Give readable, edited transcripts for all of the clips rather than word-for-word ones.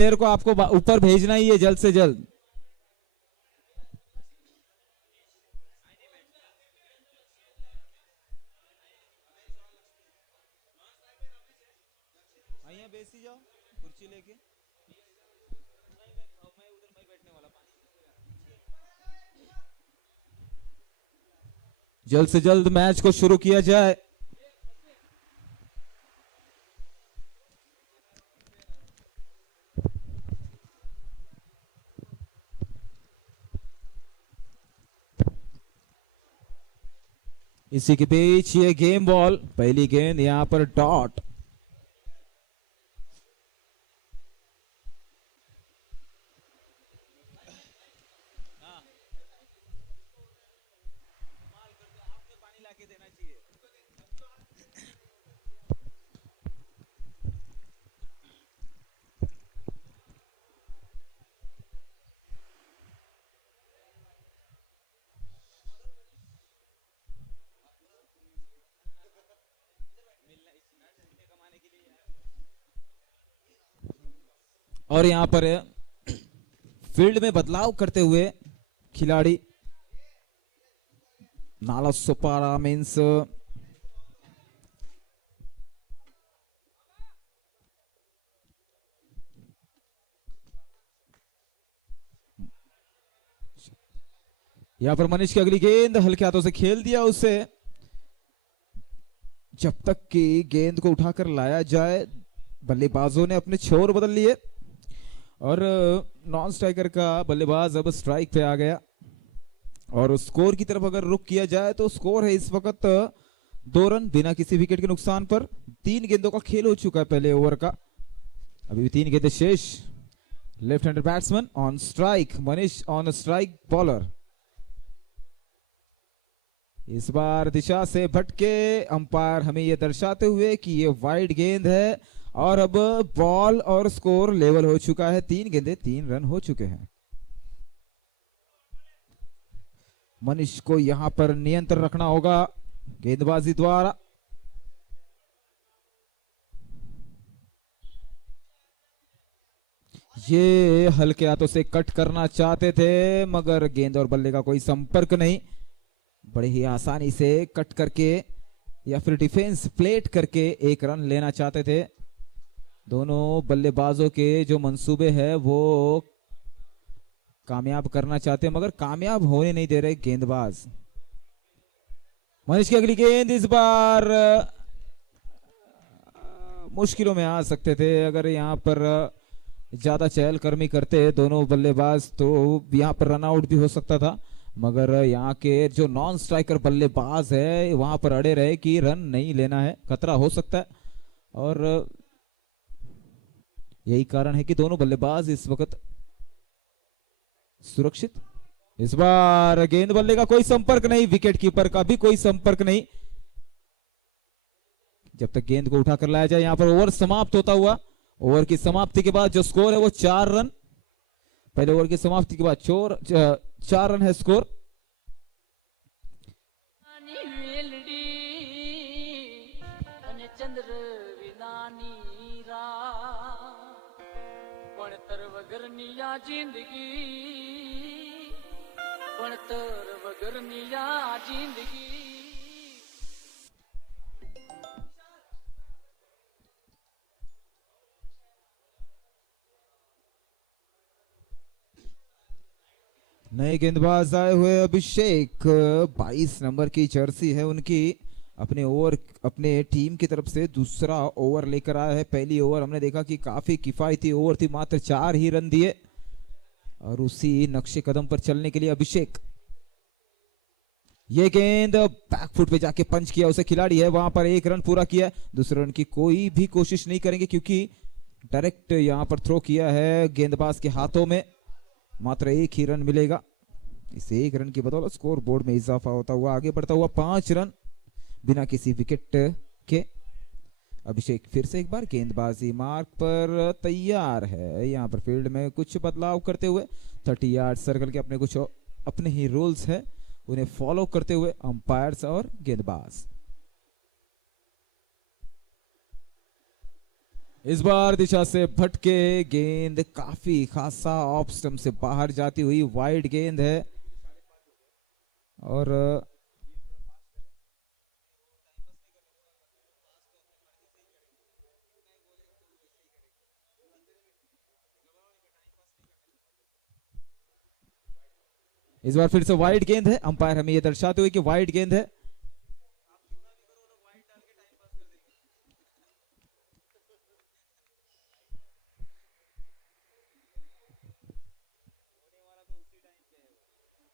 Player को आपको ऊपर भेजना ही है जल्द से जल्द। बेसी जाओ कुर्सी लेके। जल्द से जल्द मैच को शुरू किया जाए। इसी के बीच ये गेम बॉल, पहली गेंद यहां पर डॉट। और यहां पर फील्ड में बदलाव करते हुए खिलाड़ी नाला सोपारा मीन्स यहां पर मनीष की अगली गेंद हल्के हाथों से खेल दिया उसे। जब तक कि गेंद को उठाकर लाया जाए, बल्लेबाजों ने अपने छोर बदल लिए और नॉन स्ट्राइकर का बल्लेबाज अब स्ट्राइक पे आ गया। और स्कोर की तरफ अगर रुख किया जाए तो स्कोर है इस वक्त 2 रन बिना किसी विकेट के नुकसान पर। 3 गेंदों का खेल हो चुका है पहले ओवर का, अभी भी 3 गेंदें शेष। Left hander batsman on strike, Manish on strike bowler. इस बार दिशा से भटके अंपायर हमें यह दर्शाते हुए कि यह वाइड गेंद है और अब बॉल और स्कोर लेवल हो चुका है। 3 गेंदें 3 रन हो चुके हैं। मनीष को यहां पर नियंत्रण रखना होगा गेंदबाजी द्वारा। ये हल्के हाथों से कट करना चाहते थे मगर गेंद और बल्ले का कोई संपर्क नहीं। बड़े ही आसानी से कट करके या फिर डिफेंस प्लेट करके 1 रन लेना चाहते थे। दोनों बल्लेबाजों के जो मंसूबे हैं वो कामयाब करना चाहते हैं मगर कामयाब होने नहीं दे रहे गेंदबाज। मनीष की अगली गेंद इस बार मुश्किलों में आ सकते थे अगर यहां पर ज्यादा चहलकदमी करते दोनों बल्लेबाज तो यहां पर रन आउट भी हो सकता था। मगर यहाँ के जो नॉन स्ट्राइकर बल्लेबाज है वहां पर अड़े रहे कि रन नहीं लेना है, खतरा हो सकता है। और यही कारण है कि दोनों बल्लेबाज इस वक्त सुरक्षित। इस बार गेंद बल्ले का कोई संपर्क नहीं, विकेट कीपर का भी कोई संपर्क नहीं। जब तक गेंद को उठाकर लाया जाए, यहां पर ओवर समाप्त होता हुआ। ओवर की समाप्ति के बाद जो स्कोर है वो 4 रन। पहले ओवर की समाप्ति के बाद 4 रन है स्कोर। नए गेंदबाज आए हुए अभिषेक, 22 नंबर की जर्सी है उनकी। अपने टीम की तरफ से दूसरा ओवर लेकर आया है। पहली ओवर हमने देखा कि काफी किफायती ओवर थी, मात्र 4 ही रन दिए। और उसी नक्शे कदम पर चलने के लिए अभिषेक, ये गेंद बैकफुट पे जाके पंच किया उसे खिलाड़ी है, वहां पर 1 रन पूरा किया। दूसरे रन की कोई भी कोशिश नहीं करेंगे क्योंकि डायरेक्ट यहां पर थ्रो किया है गेंदबाज के हाथों में। मात्र 1 ही रन मिलेगा। इस 1 रन की बदौलत स्कोर बोर्ड में इजाफा होता हुआ आगे बढ़ता हुआ 5 रन बिना किसी विकेट के। अभिषेक फिर से एक बार गेंदबाजी मार्क पर तैयार है। यहां पर फील्ड में कुछ बदलाव करते हुए 30 यार्ड सर्कल के अपने कुछ अपने ही रूल्स हैं, उन्हें फॉलो करते हुए अंपायर्स और गेंदबाज। इस बार दिशा से भटके गेंद काफी खासा ऑफ स्टंप से बाहर जाती हुई वाइड गेंद है और इस बार फिर से वाइड गेंद है। अंपायर हमें यह दर्शाते हुए कि वाइड गेंद है।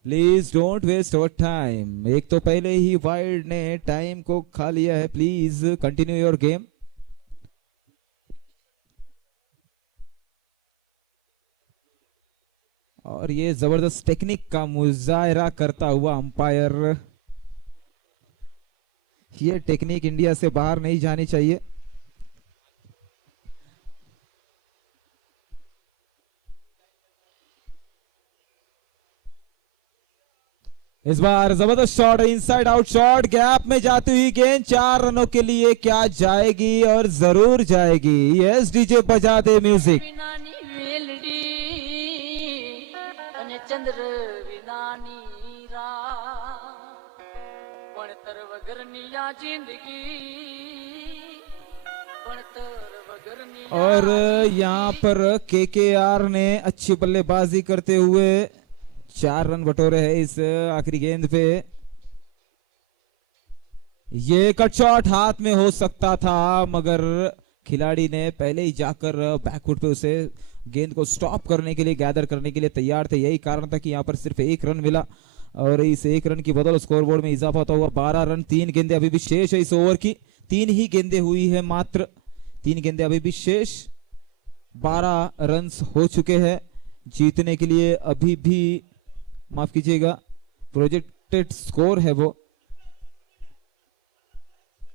Please don't waste our time. एक तो पहले ही वाइड ने टाइम को खा लिया है। Please continue your game. और ये जबरदस्त टेक्निक का मुजाहरा करता हुआ अंपायर, ये टेक्निक इंडिया से बाहर नहीं जानी चाहिए। इस बार जबरदस्त shot, inside out shot, gap में जाती हुई गेंद 4 रनों के लिए क्या जाएगी और जरूर जाएगी। यस डीजे बजा दे म्यूजिक। चंद्र विनानी पणतर वगरनी जिंदगी, और यहाँ पर केकेआर ने अच्छी बल्लेबाजी करते हुए 4 रन बटोरे हैं इस आखिरी गेंद पे। ये कट शॉट हाथ में हो सकता था मगर खिलाड़ी ने पहले ही जाकर बैकफुट पे उसे गेंद को स्टॉप करने के लिए, गैदर करने के लिए तैयार थे। यही कारण था कि यहाँ पर सिर्फ 1 रन मिला और इस 1 रन की बदौलत स्कोरबोर्ड में इजाफा होता हुआ 12 रन। 3 गेंदें अभी भी शेष है इस ओवर की। 3 ही गेंदें हुई है मात्र, 3 गेंदें अभी भी शेष। 12 रन हो चुके हैं। जीतने के लिए अभी भी, माफ कीजिएगा, प्रोजेक्टेड स्कोर है वो।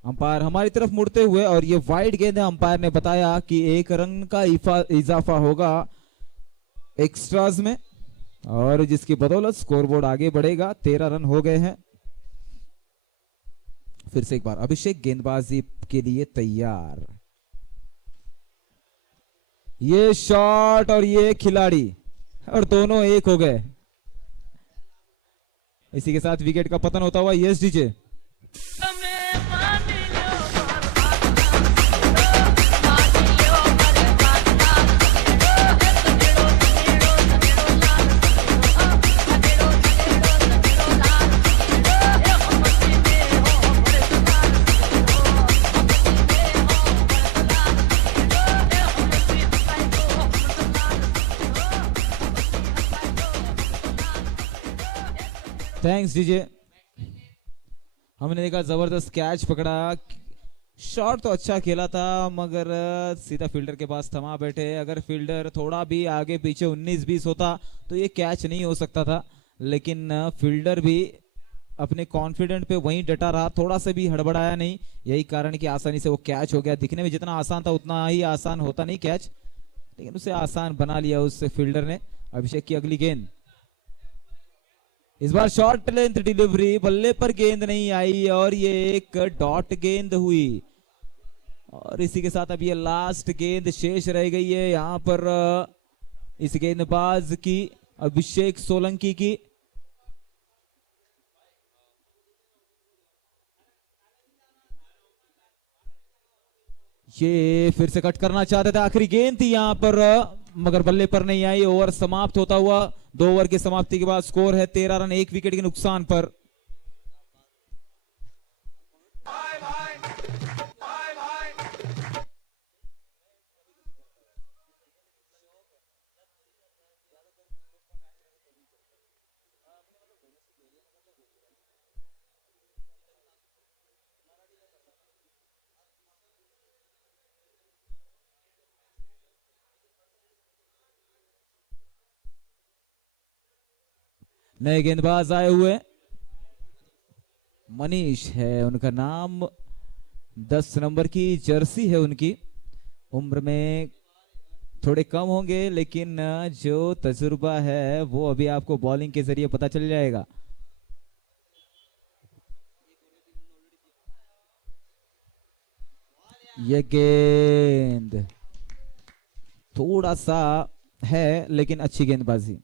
अंपायर हमारी तरफ मुड़ते हुए, और ये वाइड गेंद है। अंपायर ने बताया कि 1 रन का इजाफा होगा एक्स्ट्राज में, और जिसकी बदौलत स्कोरबोर्ड आगे बढ़ेगा। 13 रन हो गए हैं। फिर से एक बार अभिषेक गेंदबाजी के लिए तैयार। ये शॉट और ये खिलाड़ी, और दोनों एक हो गए। इसी के साथ विकेट का पतन होता हुआ। Yes DJ. Thanks DJ. हमने देखा जबरदस्त कैच पकड़ा। शॉट तो अच्छा खेला था मगर सीधा फील्डर के पास थमा बैठे। अगर फील्डर थोड़ा भी आगे पीछे 19-20 होता तो ये कैच नहीं हो सकता था, लेकिन फील्डर भी अपने कॉन्फिडेंट पे वहीं डटा रहा, थोड़ा सा भी हड़बड़ाया नहीं। यही कारण कि आसानी से वो कैच हो गया। दिखने में जितना आसान था उतना ही आसान होता नहीं कैच, लेकिन उसे आसान बना लिया उस फील्डर ने। अभिषेक की अगली गेंद। इस बार शॉर्ट लेंथ डिलीवरी, बल्ले पर गेंद नहीं आई और ये एक डॉट गेंद हुई। और इसी के साथ अब ये लास्ट गेंद शेष रह गई है यहां पर इस गेंदबाज की, अभिषेक सोलंकी की। ये फिर से कट करना चाहते थे। आखिरी गेंद थी यहां पर मगर बल्ले पर नहीं आई। ओवर समाप्त होता हुआ 2 ओवर की समाप्ति के बाद स्कोर है 13 रन 1 विकेट के नुकसान पर। नए गेंदबाज आए हुए, मनीष है उनका नाम, 10 नंबर की जर्सी है उनकी। उम्र में थोड़े कम होंगे लेकिन जो तजुर्बा है वो अभी आपको बॉलिंग के जरिए पता चल जाएगा। ये गेंद थोड़ा सा है, लेकिन अच्छी गेंदबाजी।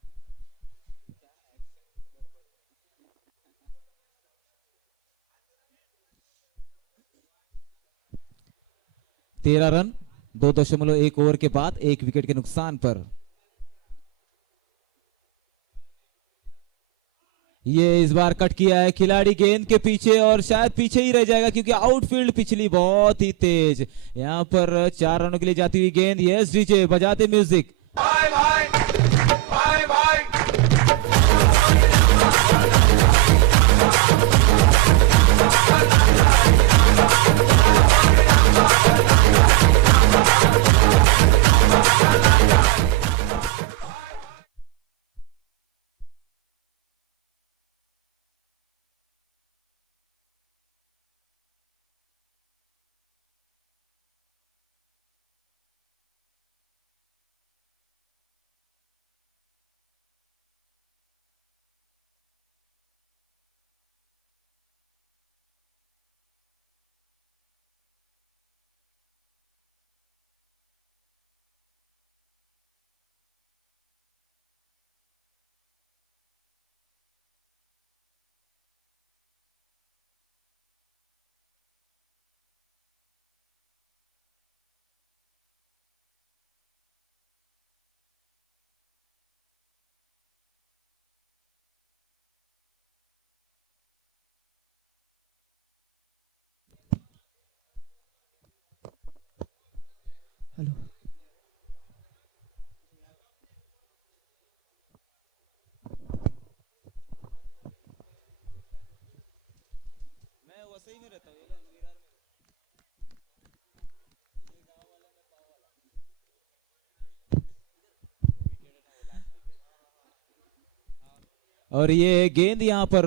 तेरह रन 2.1 ओवर के बाद 1 विकेट के नुकसान पर। ये इस बार कट किया है खिलाड़ी गेंद के पीछे, और शायद पीछे ही रह जाएगा क्योंकि आउटफील्ड पिछली बहुत ही तेज। यहां पर 4 रनों के लिए जाती हुई गेंद। यस डीजे बजाते music. Bye bye bye bye. Hello. मैं वसई में रहता हूँ। और ये गेंद यहां पर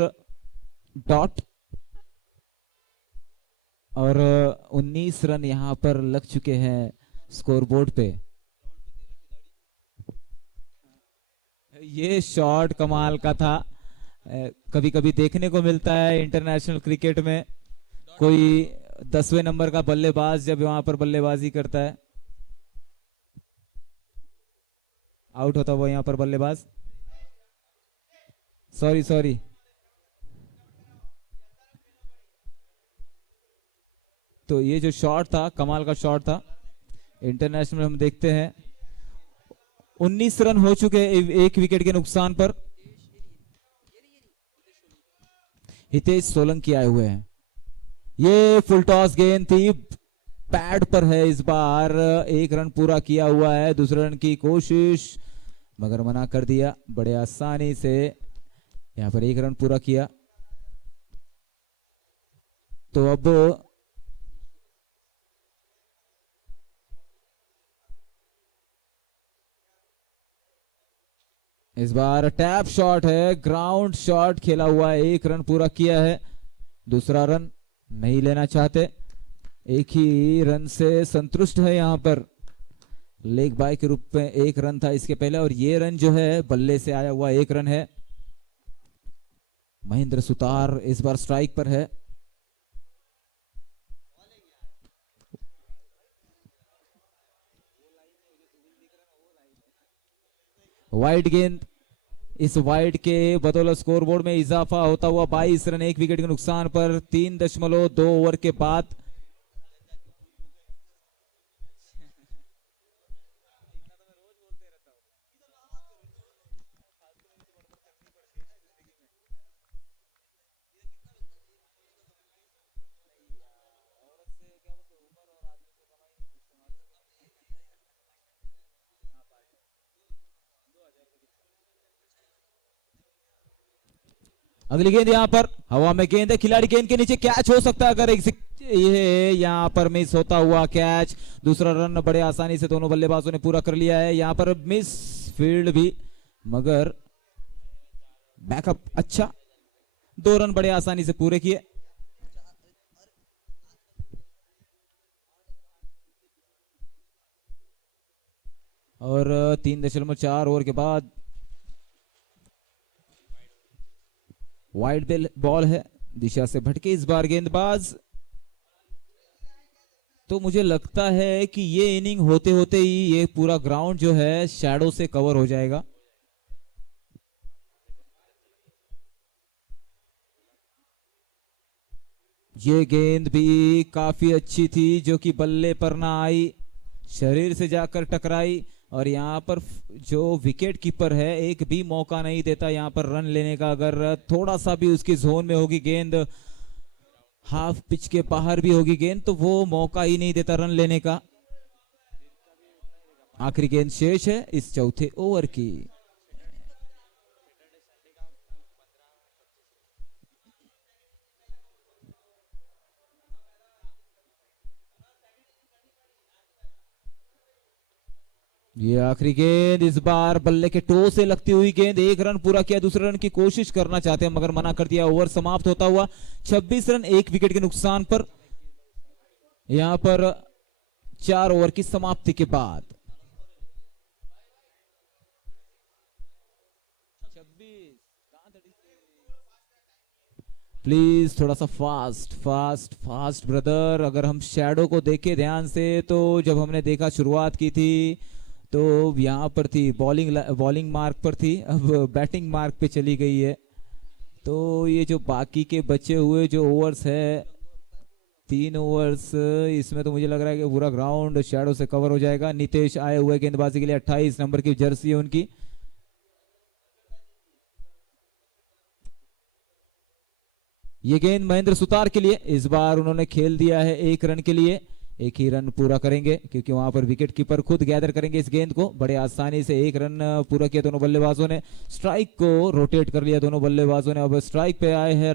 डॉट, और 19 रन यहां पर लग चुके हैं स्कोरबोर्ड पे। ये शॉट कमाल का था। कभी कभी देखने को मिलता है इंटरनेशनल क्रिकेट में, कोई 10वें नंबर का बल्लेबाज जब वहां पर बल्लेबाजी करता है, आउट होता हुआ यहां पर बल्लेबाज। Sorry sorry. तो ये जो शॉट था कमाल का शॉट था। इंटरनेशनल में हम देखते हैं 19 रन हो चुके हैं 1 विकेट के नुकसान पर। हितेश सोलंकी आए हुए हैं। ये फुल टॉस गेंद थी, पैड पर है इस बार। 1 रन पूरा किया हुआ है, दूसरे रन की कोशिश मगर मना कर दिया। बड़े आसानी से यहां पर 1 रन पूरा किया। तो अब इस बार टैप शॉट है, ग्राउंड शॉट खेला हुआ है। 1 रन पूरा किया है, दूसरा रन नहीं लेना चाहते। 1 ही रन से संतुष्ट है यहां पर। लेग बाय के रूप में 1 रन था इसके पहले, और ये रन जो है बल्ले से आया हुआ 1 रन है। महेंद्र सुतार इस बार स्ट्राइक पर है। वाइड गेंद, इस वाइड के बदौलत स्कोरबोर्ड में इजाफा होता हुआ 22 रन 1 विकेट के नुकसान पर 3.2 ओवर के बाद। अगली गेंद यहां पर हवा में गेंद है, खिलाड़ी गेंद के नीचे, कैच हो सकता है अगर ये यहां पर मिस होता हुआ कैच। दूसरा रन बड़े आसानी से दोनों बल्लेबाजों ने पूरा कर लिया है। यहां पर मिस फील्ड भी, मगर बैकअप अच्छा। 2 रन बड़े आसानी से पूरे किए। और 3.4 ओवर के बाद वाइड बॉल है, दिशा से भटके इस बार गेंदबाज। तो मुझे लगता है कि ये इनिंग होते होते ही ये पूरा ग्राउंड जो है शैडो से कवर हो जाएगा। ये गेंद भी काफी अच्छी थी जो कि बल्ले पर ना आई, शरीर से जाकर टकराई और यहाँ पर जो विकेट कीपर है एक भी मौका नहीं देता यहाँ पर रन लेने का। अगर थोड़ा सा भी उसकी जोन में होगी गेंद, हाफ पिच के बाहर भी होगी गेंद, तो वो मौका ही नहीं देता रन लेने का। आखिरी गेंद शेष है इस चौथे ओवर की। ये आखिरी गेंद, इस बार बल्ले के टो से लगती हुई गेंद, एक रन पूरा किया, दूसरे रन की कोशिश करना चाहते हैं मगर मना कर दिया। ओवर समाप्त होता हुआ 26 रन 1 विकेट के नुकसान पर, यहां पर 4 ओवर की समाप्ति के बाद। प्लीज थोड़ा सा फास्ट फास्ट फास्ट ब्रदर। अगर हम शैडो को देखें ध्यान से तो जब हमने देखा शुरुआत की थी तो यहाँ पर थी बॉलिंग मार्क पर थी, अब बैटिंग मार्क पे चली गई है। तो ये जो बाकी के बचे हुए जो ओवर्स है 3 ओवर्स, इसमें तो मुझे लग रहा है कि पूरा ग्राउंड शैडो से कवर हो जाएगा। नितेश आए हुए गेंदबाजी के लिए, 28 नंबर की जर्सी है उनकी। ये गेंद महेंद्र सुतार के लिए, इस बार उन्होंने खेल दिया है 1 रन के लिए। 1 ही रन पूरा करेंगे क्योंकि वहां पर विकेट कीपर खुद गैदर करेंगे इस गेंद को। बड़े आसानी से 1 रन पूरा किया दोनों बल्लेबाजों ने। स्ट्राइक को रोटेट कर लिया दोनों बल्लेबाजों ने। अब स्ट्राइक पे आए हैं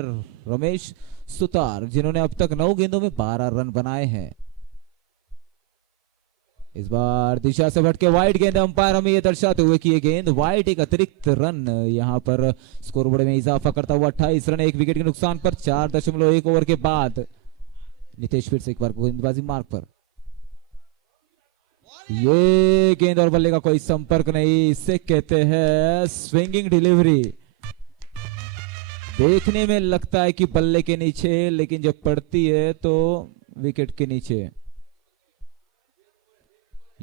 रमेश सुतार जिन्होंने अब तक 9 गेंदों में 12 रन बनाए हैं। इस बार दिशा से भटके वाइड गेंद, अंपायर हमें यह दर्शाते हुए कि ये गेंद वाइड, एक अतिरिक्त रन यहां पर स्कोरबोर्ड में इजाफा करता हुआ 28 रन 1 विकेट के नुकसान पर 4.1 ओवर के बाद। नितेश फिर से एक बार गेंदबाजी मार्ग पर, ये गेंद और बल्ले का कोई संपर्क नहीं, इसे कहते हैं स्विंगिंग डिलीवरी। देखने में लगता है कि बल्ले के नीचे, लेकिन जब पड़ती है तो विकेट के नीचे।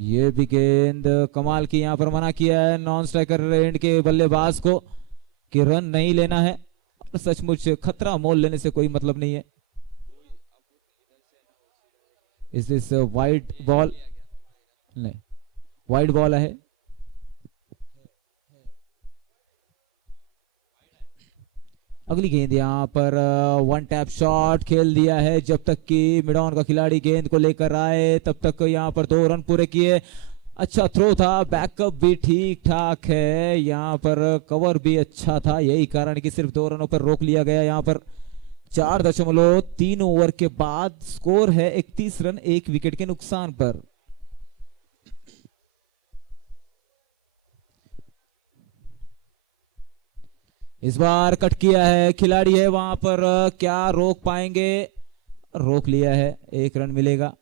ये भी गेंद कमाल की, यहां पर मना किया है नॉन स्ट्राइकर एंड के बल्लेबाज को कि रन नहीं लेना है। और सचमुच खतरा मोल लेने से कोई मतलब नहीं है। इस दिस वाइड बॉल, नहीं वाइड बॉल है। अगली गेंद यहां पर 1 टैप शॉट खेल दिया है। जब तक कि मिडॉन का खिलाड़ी गेंद को लेकर आए तब तक यहां पर 2 रन पूरे किए। अच्छा थ्रो था, बैकअप भी ठीक ठाक है, यहां पर कवर भी अच्छा था, यही कारण कि सिर्फ 2 रनों पर रोक लिया गया। यहां पर 4.3 ओवर के बाद स्कोर है 31 रन 1 विकेट के नुकसान पर। इस बार कट किया है, खिलाड़ी है वहां पर, क्या रोक पाएंगे? रोक लिया है, 1 रन मिलेगा।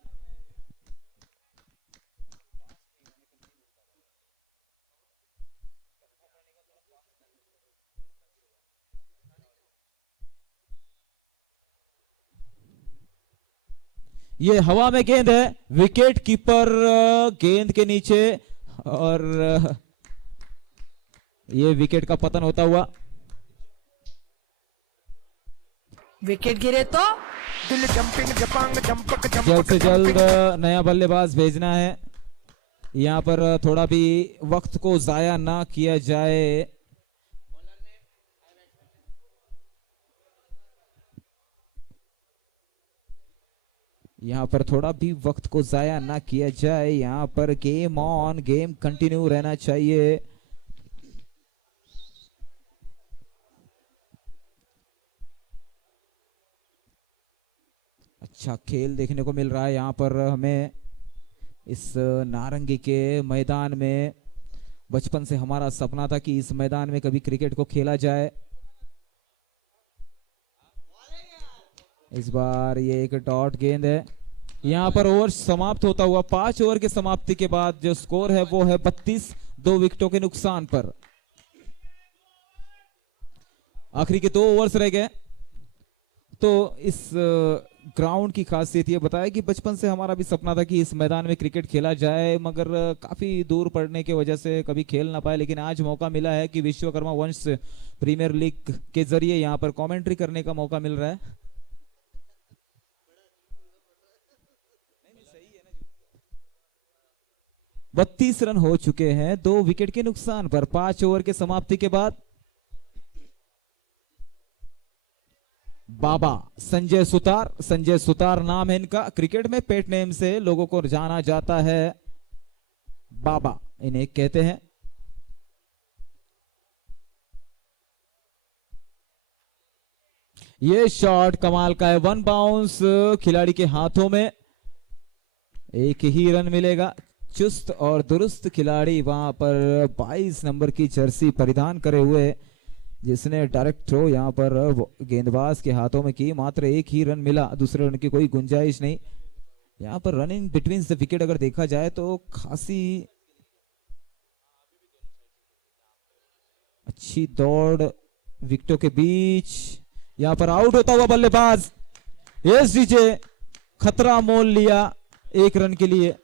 ये हवा में गेंद है, विकेट कीपर गेंद के नीचे, और ये विकेट का पतन होता हुआ। विकेट गिरे तो दिल जंपिंग जपांग जंपक जल्द से जल्द नया बल्लेबाज भेजना है। यहां पर थोड़ा भी वक्त को जाया ना किया जाए। यहां पर थोड़ा भी वक्त को जाया ना किया जाए। यहां पर गेम ऑन, गेम कंटिन्यू रहना चाहिए। अच्छा खेल देखने को मिल रहा है यहाँ पर हमें इस नारंगी के मैदान में। बचपन से हमारा सपना था कि इस मैदान में कभी क्रिकेट को खेला जाए। इस बार ये एक डॉट गेंद है। यहाँ पर ओवर समाप्त होता हुआ 5 ओवर के समाप्ति के बाद जो स्कोर है वो है 32, 2 विकेटों के नुकसान पर। आखिरी के 2 ओवर्स रह गए तो इस ग्राउंड की खासियत ये बताया कि बचपन से हमारा भी सपना था कि इस मैदान में क्रिकेट खेला जाए, मगर काफी दूर पड़ने की वजह से कभी खेल ना पाए। लेकिन आज मौका मिला है कि विश्वकर्मा वंश प्रीमियर लीग के जरिए यहाँ पर कमेंट्री करने का मौका मिल रहा है। 32 रन हो चुके हैं 2 विकेट के नुकसान पर 5 ओवर के समाप्ति के बाद। बाबा संजय सुतार नाम है इनका। क्रिकेट में पेट नेम से लोगों को जाना जाता है, बाबा इन्हें कहते हैं। ये शॉट कमाल का है, 1 बाउंस खिलाड़ी के हाथों में, एक ही रन मिलेगा। चुस्त और दुरुस्त खिलाड़ी वहां पर 22 नंबर की जर्सी परिधान करे हुए, जिसने डायरेक्ट थ्रो यहां पर गेंदबाज के हाथों में की। मात्र एक ही रन मिला, दूसरे रन की कोई गुंजाइश नहीं। यहां पर रनिंग बिटवीन द विकेट अगर देखा जाए तो खासी अच्छी दौड़ विकेटों के बीच। यहां पर आउट होता हुआ बल्लेबाज एस डीजे, खतरा मोल लिया 1 रन के लिए।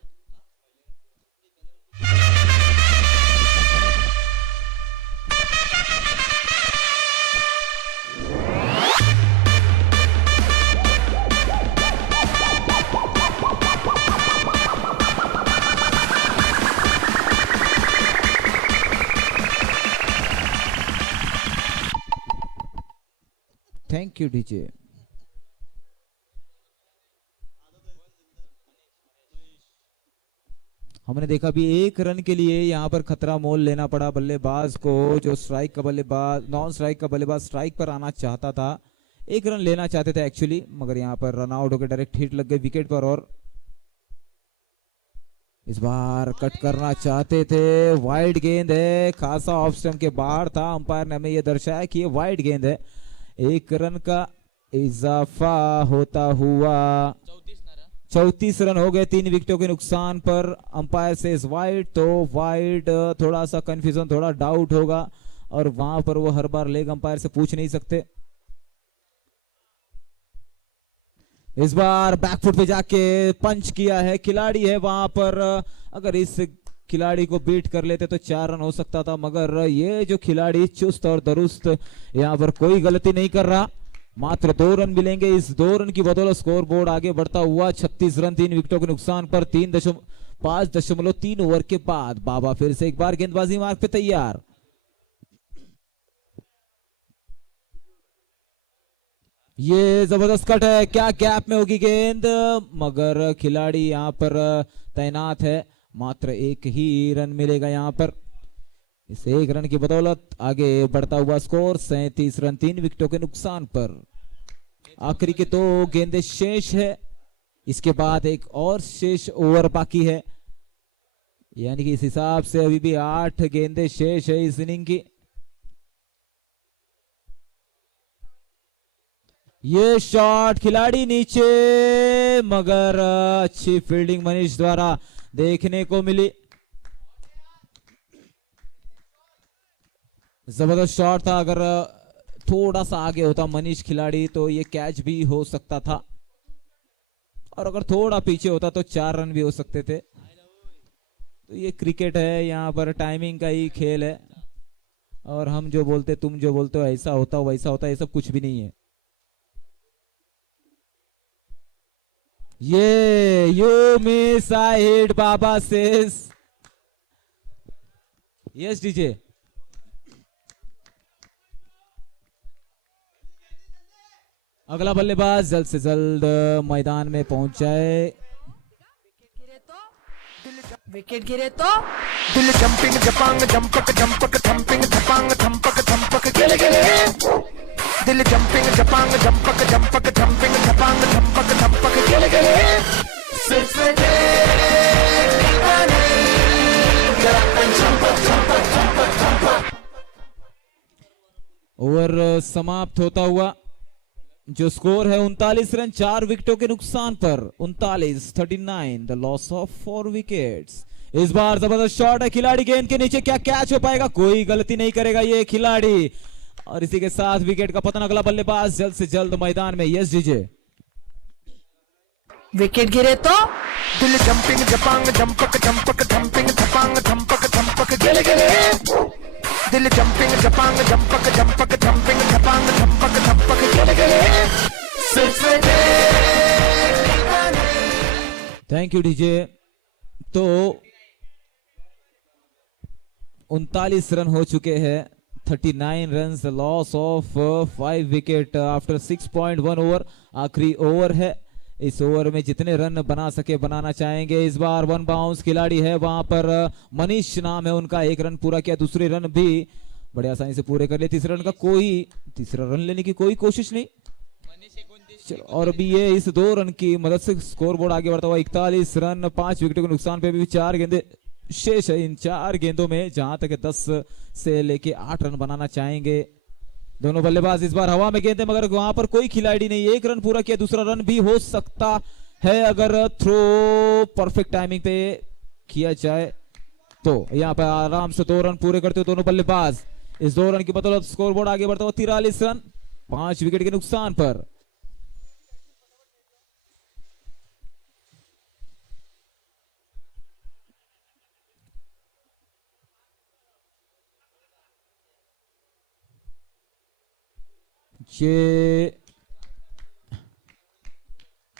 Thank you DJ. हमने देखा भी 1 रन के लिए यहां पर खतरा मोल लेना पड़ा बल्लेबाज को, जो स्ट्राइक का बल्लेबाज नॉन स्ट्राइक का बल्लेबाज स्ट्राइक पर आना चाहता था। 1 रन लेना चाहते थे एक्चुअली, मगर यहां पर रन आउट होकर डायरेक्ट हिट लग गए विकेट पर। और इस बार कट करना चाहते थे, वाइड गेंद है, खासा ऑफ स्टंप के बाहर था। अंपायर ने हमें यह दर्शाया कि ये वाइड गेंद है। 1 रन का इजाफा होता हुआ 34 रन हो गए 3 विकेटों के नुकसान पर। अंपायर से इस वाइड, तो वाइड थोड़ा सा कंफ्यूजन, थोड़ा डाउट होगा, और वहां पर वो हर बार लेग अंपायर से पूछ नहीं सकते। इस बार बैकफुट पे जाके पंच किया है खिलाड़ी है वहां पर। अगर इस खिलाड़ी को बीट कर लेते तो 4 रन हो सकता था, मगर ये जो खिलाड़ी चुस्त और दुरुस्त यहां पर कोई गलती नहीं कर रहा। मात्र 2 रन मिलेंगे। इस 2 रन की बदौलत स्कोर बोर्ड आगे बढ़ता हुआ 36 रन 3 विकेटों के नुकसान पर 5.3 ओवर के बाद। बाबा फिर से एक बार गेंदबाजी मार्ग पे तैयार। ये जबरदस्त कट है, क्या गैप में होगी गेंद, मगर खिलाड़ी यहां पर तैनात है। मात्र 1 ही रन मिलेगा यहां पर। इस 1 रन की बदौलत आगे बढ़ता हुआ स्कोर 37 रन 3 विकेटों के नुकसान पर। आखिरी के 2 गेंदें शेष है, इसके बाद एक और शेष ओवर बाकी है, यानी कि इस हिसाब से अभी भी 8 गेंदें शेष है इस इनिंग की। ये शॉट खिलाड़ी नीचे, मगर अच्छी फील्डिंग मनीष द्वारा देखने को मिली। जबरदस्त शॉट था, अगर थोड़ा सा आगे होता मनीष खिलाड़ी तो ये कैच भी हो सकता था, और अगर थोड़ा पीछे होता तो 4 रन भी हो सकते थे। तो ये क्रिकेट है, यहाँ पर टाइमिंग का ही खेल है, और हम जो बोलते तुम जो बोलते हो ऐसा होता वैसा होता, ये सब कुछ भी नहीं है। ये you miss I hit, Baba says yes DJ. अगला बल्लेबाज जल्द से जल्द मैदान में पहुंच जाए। विकेट गिरे तो दिल जंपिंग जपांग जंपक जंपक थंपिंग थपांग थंपक थंपक गिले गिले। दिल जंपिंग जपांग जंपक जंपक थंपिंग थपांग थंपक थंपक गिले गिले। सिर्फ ओवर समाप्त होता हुआ जो स्कोर है 39 रन 4 विकेटों के नुकसान पर। 39 द लॉस ऑफ 4 विकेट्स। इस बार जबरदस्त शॉट है, खिलाड़ी गेंद के नीचे, क्या कैच हो पाएगा, कोई गलती नहीं करेगा ये खिलाड़ी, और इसी के साथ विकेट का पतन। अगला बल्लेबाज जल्द से जल्द मैदान में, यस डीजे। विकेट गिरे तो दिल जंपिंग जपांग जंपक जंपक थंपिंग थपांग थंपक थंपक गिले गिले दिल जंपिंग जपांग जंपक जंपक थंपिंग थपांग थंपक थंपक गिले गिले सिर्फ थैंक यू डीजे। तो 39 रन हो चुके हैं, 39 run, loss of 5 wicket after 6.1 over. आखिरी ओवर है, इस ओवर में जितने रन बना सके बनाना चाहेंगे। इस बार वन बाउंस खिलाड़ी है वहां पर, मनीष नाम है उनका, 1 रन पूरा किया, दूसरे रन भी बड़े आसानी से पूरे कर लिए। तीसरे रन का तीसरा रन लेने की कोई कोशिश नहीं। चलो, और अभी ये इस 2 रन की मदद से स्कोर बोर्ड आगे बढ़ता हुआ 41 रन, 5 विकेटों के नुकसान पे भी 4 गेंदे शेष है। इन 4 गेंदों में जहां तक 10 से लेके 8 रन बनाना चाहेंगे दोनों बल्लेबाज। इस बार हवा में गेंदे, मगर वहां पर कोई खिलाड़ी नहीं। 1 रन पूरा किया, दूसरा रन भी हो सकता है अगर थ्रो परफेक्ट टाइमिंग पे किया जाए तो। यहां पर आराम से 2 रन पूरे करते हुए दोनों बल्लेबाज। इस 2 रन की बदौलत स्कोर बोर्ड आगे बढ़ता हुआ 43 रन, 5 विकेट के नुकसान पर। ये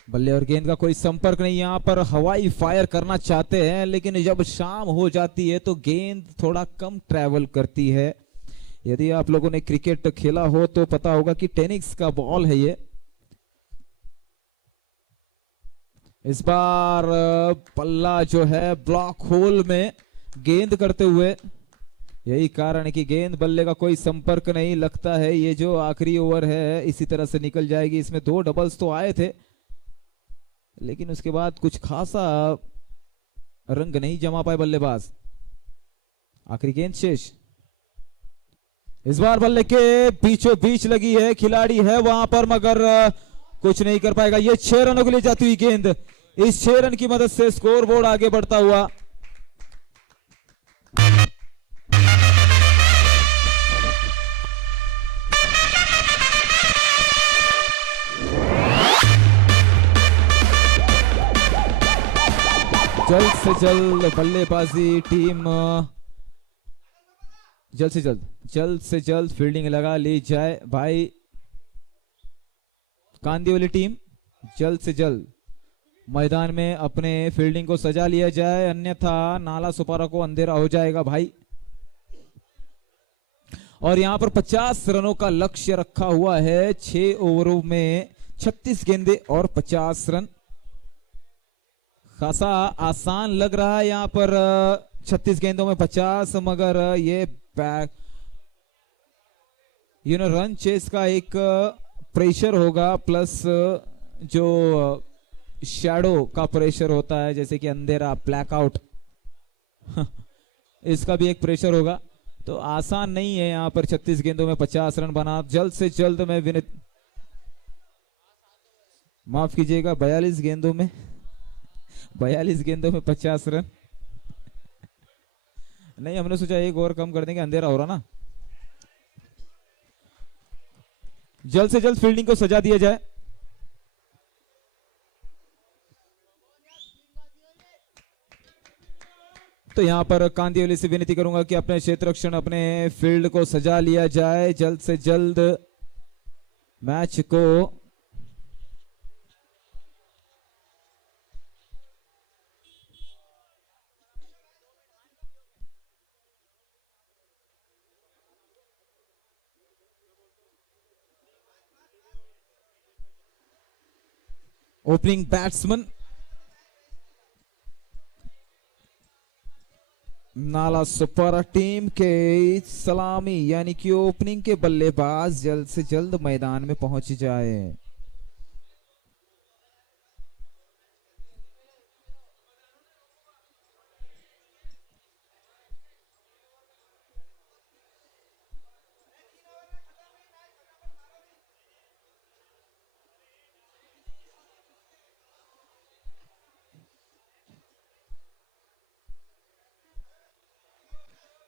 बल्ले और गेंद का कोई संपर्क नहीं। यहां पर हवाई फायर करना चाहते हैं, लेकिन जब शाम हो जाती है तो गेंद थोड़ा कम ट्रैवल करती है। यदि आप लोगों ने क्रिकेट खेला हो तो पता होगा कि टेनिस का बॉल है ये। इस बार पल्ला जो है ब्लॉक होल में गेंद करते हुए, यही कारण है कि गेंद बल्ले का कोई संपर्क नहीं। लगता है ये जो आखिरी ओवर है इसी तरह से निकल जाएगी। इसमें 2 डबल्स तो आए थे, लेकिन उसके बाद कुछ खासा रंग नहीं जमा पाए बल्लेबाज। आखिरी गेंद शेष। इस बार बल्ले के बीचों बीच लगी है, खिलाड़ी है वहां पर, मगर कुछ नहीं कर पाएगा। ये 6 रनों के लिए जाती हुई गेंद, इस 6 रन की मदद से स्कोर बोर्ड आगे बढ़ता हुआ। जल्द से जल्द बल्लेबाजी टीम, जल्द से जल्द फील्डिंग लगा ली जाए भाई। कांदी वाली टीम जल्द से जल्द मैदान में अपने फील्डिंग को सजा लिया जाए, अन्यथा नाला सुपारा को अंधेरा हो जाएगा भाई। और यहां पर 50 रनों का लक्ष्य रखा हुआ है। 6 ओवरों में 36 गेंदे और 50 रन। खासा आसान लग रहा है यहां पर 36 गेंदों में 50, मगर ये बैक रन चेस का एक प्रेशर होगा, प्लस जो शैडो का प्रेशर होता है, जैसे कि अंधेरा, ब्लैकआउट इसका भी एक प्रेशर होगा। तो आसान नहीं है यहां पर 36 गेंदों में 50 रन बना। जल्द से जल्द मैं माफ कीजिएगा, 42 गेंदों में 50 रन नहीं, हमने सोचा 1 ओवर कम कर देंगे, अंधेरा हो रहा ना। जल्द से जल्द फील्डिंग को सजा दिया जाए। तो यहां पर कांदिवली से विनती करूंगा कि अपने क्षेत्र रक्षण, अपने फील्ड को सजा लिया जाए जल्द से जल्द मैच को। ओपनिंग बैट्समैन नाला सुपारा टीम के सलामी यानी कि ओपनिंग के बल्लेबाज जल्द से जल्द मैदान में पहुंच जाए।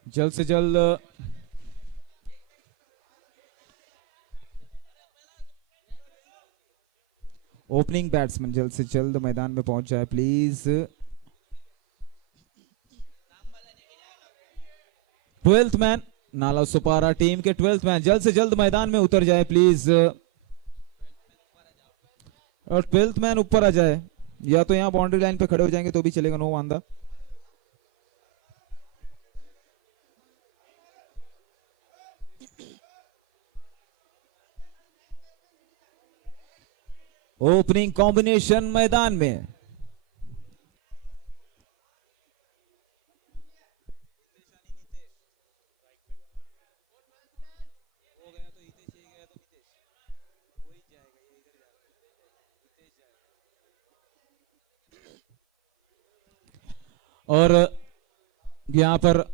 जल्द से जल्द ओपनिंग बैट्समैन जल्द से जल्द मैदान में पहुंच जाए प्लीज। 12th मैन नाला सुपारा टीम के 12th मैन जल्द से जल्द मैदान में उतर जाए प्लीज, और 12th मैन ऊपर आ जाए, या तो यहां बाउंड्री लाइन पे खड़े हो जाएंगे तो भी चलेगा, नो वांदा। ओपनिंग कॉम्बिनेशन मैदान में और यहां पर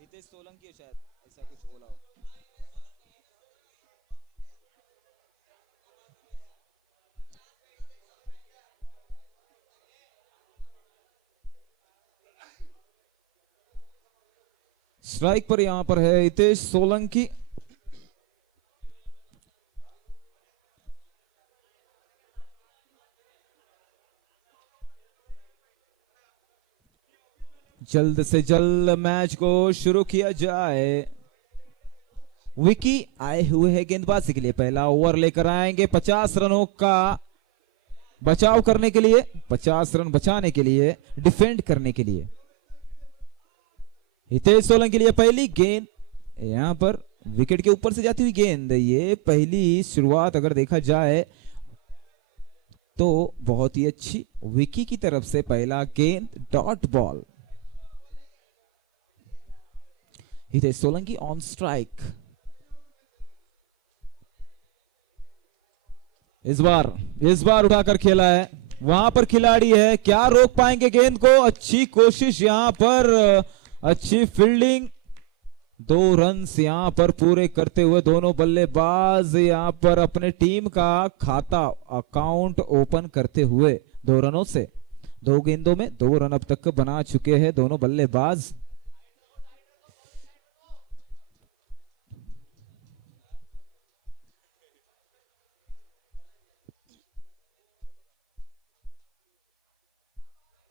हितेश सोलंकी है शायद, ऐसा कुछ बोला हो। स्ट्राइक पर यहां पर है हितेश सोलंकी। जल्द से जल्द मैच को शुरू किया जाए। विकी आए हुए हैं गेंदबाजी के लिए, पहला ओवर लेकर आएंगे 50 रनों का बचाव करने के लिए, 50 रन बचाने के लिए, डिफेंड करने के लिए। हितेश सोलंकी के लिए पहली गेंद, यहां पर विकेट के ऊपर से जाती हुई गेंद, ये पहली शुरुआत अगर देखा जाए तो बहुत ही अच्छी। विकी की तरफ से पहला गेंद dot ball. Hitesh Solanki on strike. इस बार उठाकर खेला है, वहां पर खिलाड़ी है, क्या रोक पाएंगे गेंद को? अच्छी कोशिश यहां पर, अच्छी फील्डिंग, 2 रन्स यहां पर पूरे करते हुए दोनों बल्लेबाज यहां पर अपने टीम का खाता अकाउंट ओपन करते हुए 2 रनों से, 2 गेंदों में 2 रन अब तक बना चुके हैं दोनों बल्लेबाज।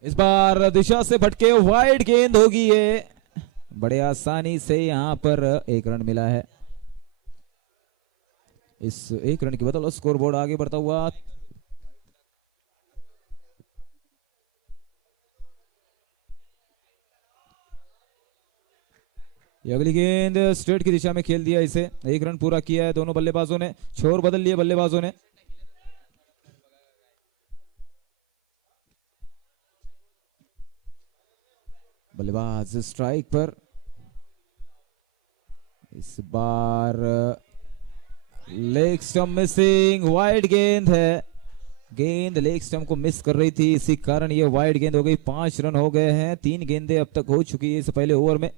इस बार दिशा से भटके वाइड गेंद होगी, ये बड़े आसानी से यहां पर 1 रन मिला है। इस 1 रन की बदौलत स्कोर बोर्ड आगे बढ़ता हुआ। ये अगली गेंद स्ट्रेट की दिशा में खेल दिया, इसे 1 रन पूरा किया है दोनों बल्लेबाजों ने, छोर बदल लिए बल्लेबाजों ने। बल्लेबाज स्ट्राइक पर, इस बार लेग स्टंप मिसिंग, वाइड गेंद है, गेंद लेग स्टंप को मिस कर रही थी, इसी कारण ये वाइड गेंद हो गई। 5 रन हो गए हैं, 3 गेंदें अब तक हो चुकी है इस पहले ओवर में।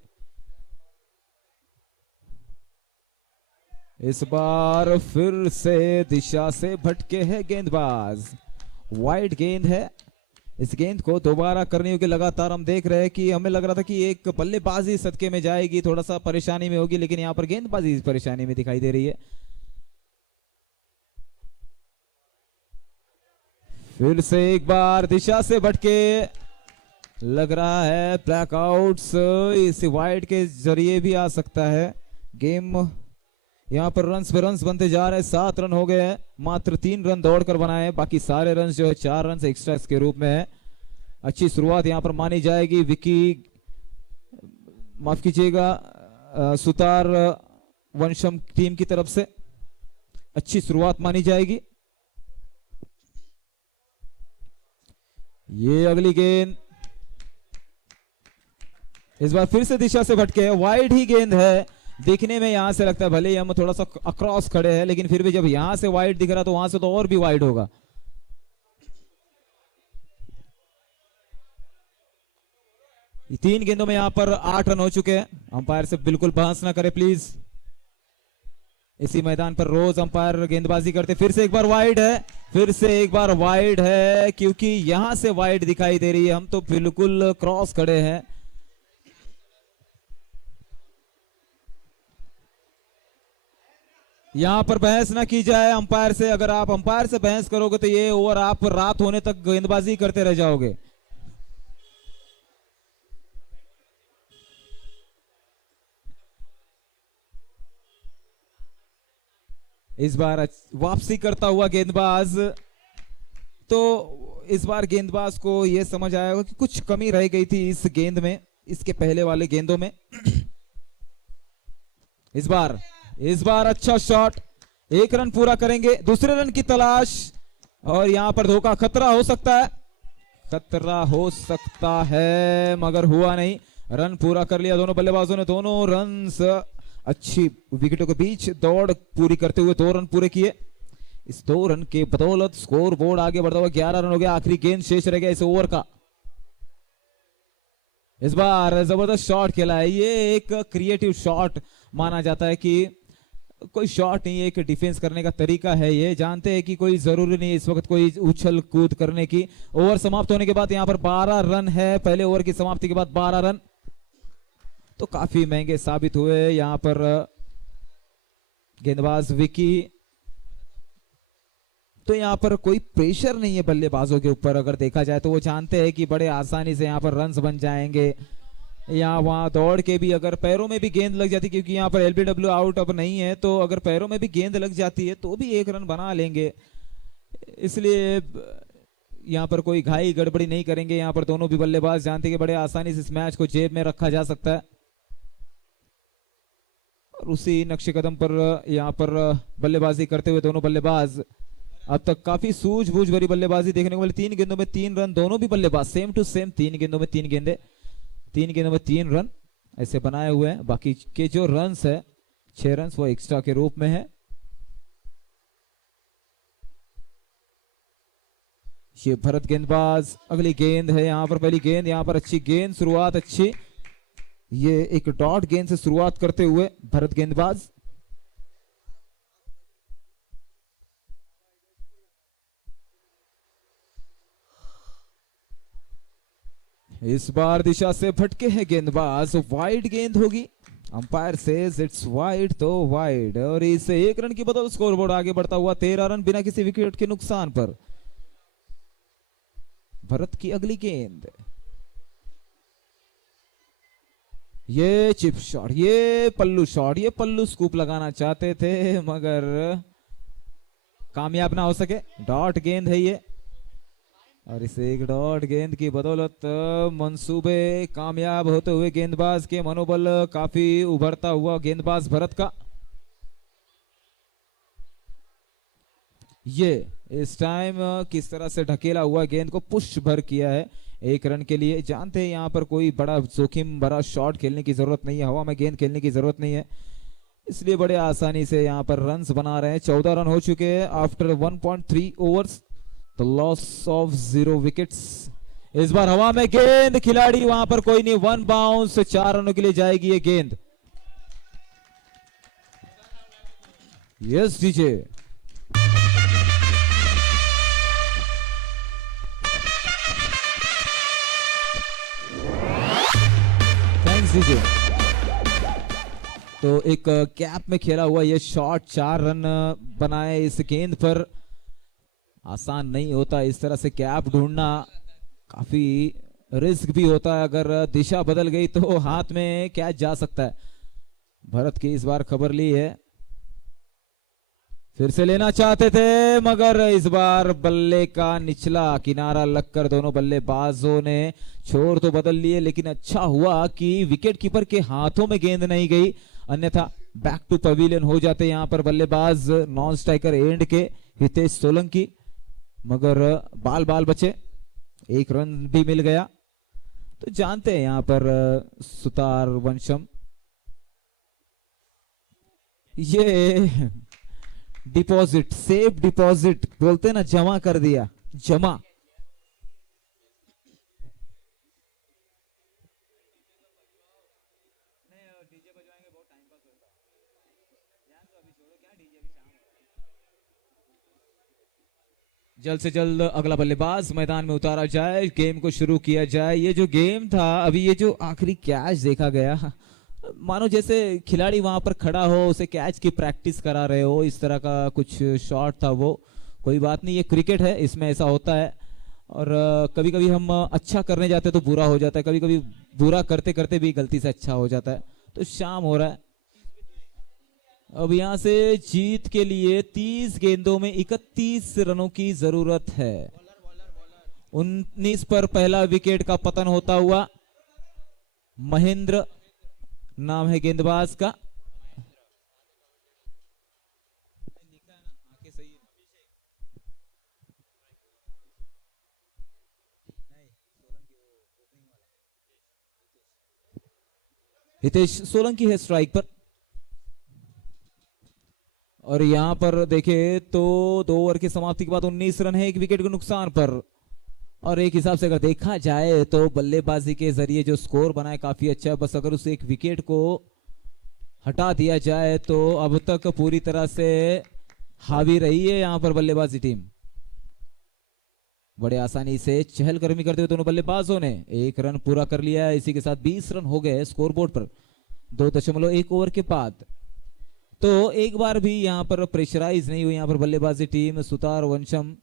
इस बार फिर से दिशा से भटके हैं गेंदबाज, वाइड गेंद है। इस गेंद को दोबारा करने योग्य लगातार हम देख रहे हैं कि हमें लग रहा था कि एक बल्लेबाजी सदके में जाएगी, थोड़ा सा परेशानी में होगी, लेकिन यहां पर गेंदबाजी परेशानी में दिखाई दे रही है। फिर से एक बार दिशा से भटके, लग रहा है ब्लैकआउट्स इस वाइड के जरिए भी आ सकता है। गेम यहां पर रन्स पे रन्स बनते जा रहे हैं, 7 रन हो गए हैं, मात्र 3 रन दौड़कर बनाए, बाकी सारे रन जो है 4 रन एक्स्ट्रा के रूप में है। अच्छी शुरुआत यहां पर मानी जाएगी विकी, माफ कीजिएगा सुतार वंशम टीम की तरफ से अच्छी शुरुआत मानी जाएगी। ये अगली गेंद इस बार फिर से दिशा से भटके, वाइड ही गेंद है, दिखने में यहां से लगता है भले ही हम थोड़ा सा अक्रॉस खड़े हैं, लेकिन फिर भी जब यहां से वाइड दिख रहा तो वहां से तो और भी वाइड होगा। 3 गेंदों में यहां पर 8 रन हो चुके हैं। अंपायर से बिल्कुल बहस ना करे प्लीज। इसी मैदान पर रोज अंपायर गेंदबाजी करते। फिर से एक बार वाइड है, फिर से एक बार वाइड है, क्योंकि यहां से वाइड दिखाई दे रही है। हम तो बिल्कुल क्रॉस खड़े हैं। यहां पर बहस ना की जाए अंपायर से। अगर आप अंपायर से बहस करोगे तो ये ओवर आप रात होने तक गेंदबाजी करते रह जाओगे। इस बार वापसी करता हुआ गेंदबाज, तो इस बार गेंदबाज को यह समझ आया होगा कि कुछ कमी रह गई थी इस गेंद में, इसके पहले वाले गेंदों में। इस बार अच्छा शॉट, 1 रन पूरा करेंगे, दूसरे रन की तलाश, और यहां पर धोखा, खतरा हो सकता है, मगर हुआ नहीं। रन पूरा कर लिया दोनों बल्लेबाजों ने। दोनों रन अच्छी विकेटों के बीच दौड़ पूरी करते हुए 2 रन पूरे किए। इस 2 रन के बदौलत स्कोर बोर्ड आगे बढ़ता हुआ 11 रन हो गया। आखिरी गेंद शेष रह गया इस ओवर का। इस बार जबरदस्त शॉट खेला है। ये एक क्रिएटिव शॉट माना जाता है कि कोई शॉट नहीं है, एक डिफेंस करने का तरीका है। ये जानते हैं कि कोई जरूरी नहीं इस वक्त कोई उछल कूद करने की। ओवर समाप्त होने के बाद यहां पर 12 रन है। पहले ओवर की समाप्ति के बाद 12 रन तो काफी महंगे साबित हुए। यहां पर गेंदबाज विकी, तो यहां पर कोई प्रेशर नहीं है बल्लेबाजों के ऊपर। अगर देखा जाए तो वो जानते हैं कि बड़े आसानी से यहां पर रन्स बन जाएंगे। यहाँ वहां दौड़ के भी अगर पैरों में भी गेंद लग जाती, क्योंकि यहाँ पर एलबीडब्ल्यू आउट अब नहीं है, तो अगर पैरों में भी गेंद लग जाती है तो भी 1 रन बना लेंगे। इसलिए यहाँ पर कोई घाई गड़बड़ी नहीं करेंगे। यहाँ पर दोनों भी बल्लेबाज जानते हैं कि बड़े आसानी से इस मैच को जेब में रखा जा सकता है। और उसी नक्शे कदम पर यहाँ पर बल्लेबाजी करते हुए दोनों बल्लेबाज अब तक काफी सूझबूझ भरी बल्लेबाजी देखने को मिली। 3 गेंदों में 3 रन, दोनों भी बल्लेबाज सेम टू सेम 3 गेंदों में 3 गेंदे, 3 गेंदों में 3 रन ऐसे बनाए हुए हैं। बाकी के जो रन्स है 6 रन वो एक्स्ट्रा के रूप में है। ये भरत गेंदबाज, अगली गेंद है यहां पर, पहली गेंद यहां पर अच्छी गेंद, शुरुआत अच्छी। ये एक डॉट गेंद से शुरुआत करते हुए भरत गेंदबाज। इस बार दिशा से भटके हैं गेंदबाज, वाइड गेंद होगी। अंपायर सेज इट्स वाइड, तो वाइड, और इस 1 रन की बदौलत स्कोरबोर्ड आगे बढ़ता हुआ 13 रन बिना किसी विकेट के नुकसान पर। भरत की अगली गेंद, ये चिप शॉट, ये पल्लू शॉट, ये पल्लू स्कूप लगाना चाहते थे मगर कामयाब ना हो सके। डॉट गेंद है ये, और इस एक डॉट गेंद की बदौलत मंसूबे कामयाब होते हुए गेंदबाज के मनोबल काफी उभरता हुआ गेंदबाज भरत का। ये इस टाइम किस तरह से ढकेला हुआ गेंद को पुश भर किया है 1 रन के लिए। जानते हैं यहां पर कोई बड़ा जोखिम भरा शॉट खेलने की जरूरत नहीं है, हवा में गेंद खेलने की जरूरत नहीं है, इसलिए बड़े आसानी से यहां पर रन्स बना रहे हैं। 14 रन हो चुके हैं after 1.3 overs, the loss of 0 wickets. इस बार हवा में गेंद, खिलाड़ी वहां पर कोई नहीं, 1 बाउंस, 4 रनों के लिए जाएगी ये गेंद। Yes DJ, thanks DJ. तो एक कैप में खेला हुआ ये शॉट, 4 रन बनाए इस गेंद पर। आसान नहीं होता इस तरह से कैप ढूंढना, काफी रिस्क भी होता है। अगर दिशा बदल गई तो हाथ में कैच जा सकता है। भरत की इस बार खबर ली है, फिर से लेना चाहते थे मगर इस बार बल्ले का निचला किनारा लगकर दोनों बल्लेबाजों ने छोर तो बदल लिए, लेकिन अच्छा हुआ कि विकेट कीपर के हाथों में गेंद नहीं गई, अन्यथा बैक टू पवेलियन हो जाते यहां पर बल्लेबाज नॉन स्ट्राइकर एंड के हितेश सोलंकी, मगर बाल बाल बचे, 1 रन भी मिल गया। तो जानते हैं यहां पर सुतार वंशम, ये डिपॉजिट, सेफ डिपॉजिट बोलते ना, जमा कर दिया, जमा। जल्द से जल्द अगला बल्लेबाज मैदान में उतारा जाए, गेम को शुरू किया जाए। ये जो गेम था अभी, ये जो आखिरी कैच देखा गया, मानो जैसे खिलाड़ी वहां पर खड़ा हो, उसे कैच की प्रैक्टिस करा रहे हो, इस तरह का कुछ शॉट था वो। कोई बात नहीं, ये क्रिकेट है, इसमें ऐसा होता है। और कभी कभी हम अच्छा करने जाते तो बुरा हो जाता है, कभी कभी बुरा करते करते भी गलती से अच्छा हो जाता है। तो शाम हो रहा है। अब यहां से जीत के लिए 30 गेंदों में 31 रनों की जरूरत है। 19 पर पहला विकेट का पतन होता हुआ, महेंद्र नाम है गेंदबाज का। हितेश सोलंकी है स्ट्राइक पर। और यहां पर देखे तो 2 ओवर की समाप्ति के बाद 19 रन है, 1 विकेट के नुकसान पर। और एक हिसाब से अगर देखा जाए तो बल्लेबाजी के जरिए जो स्कोर बनाए काफी अच्छा है। बस अगर उस 1 विकेट को हटा दिया जाए तो अब तक पूरी तरह से हावी रही है यहां पर बल्लेबाजी टीम। बड़े आसानी से चहलकदमी करते हुए दोनों बल्लेबाजों ने 1 रन पूरा कर लिया है। इसी के साथ 20 रन हो गए स्कोरबोर्ड पर 2.1 ओवर के बाद। तो एक बार भी यहां पर प्रेशराइज नहीं हुई यहां पर बल्लेबाजी टीम। सुतार वंशम,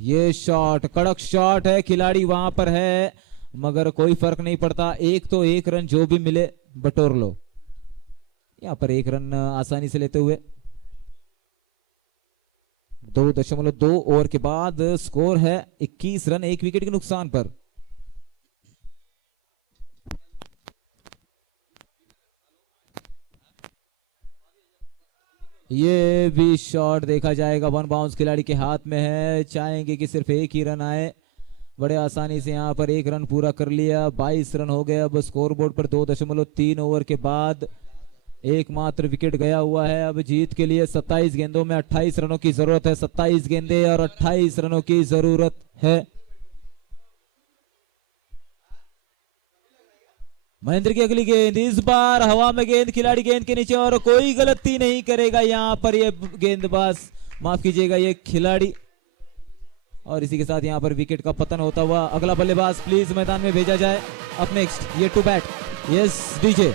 ये शॉट कड़क शॉट है, खिलाड़ी वहां पर है मगर कोई फर्क नहीं पड़ता। 1 रन जो भी मिले बटोर लो। यहां पर 1 रन आसानी से लेते हुए 2.2 ओवर के बाद स्कोर है 21 रन, 1 विकेट के नुकसान पर। ये भी शॉट देखा जाएगा, 1 बाउंस खिलाड़ी के हाथ में है। चाहेंगे कि सिर्फ 1 ही रन आए। बड़े आसानी से यहां पर 1 रन पूरा कर लिया, 22 रन हो गए। अब स्कोरबोर्ड पर 2.3 ओवर के बाद एकमात्र विकेट गया हुआ है। अब जीत के लिए 27 गेंदों में 28 रनों की जरूरत है। 27 गेंदे और 28 रनों की जरूरत है। महेंद्र की अगली गेंद, इस बार हवा में गेंद, खिलाड़ी गेंद के नीचे और कोई गलती नहीं करेगा यहां पर ये गेंदबाज, माफ कीजिएगा ये खिलाड़ी। और इसी के साथ यहां पर विकेट का पतन होता हुआ अगला बल्लेबाज प्लीज मैदान में भेजा जाए। अप नेक्स्ट ये to bat, yes DJ.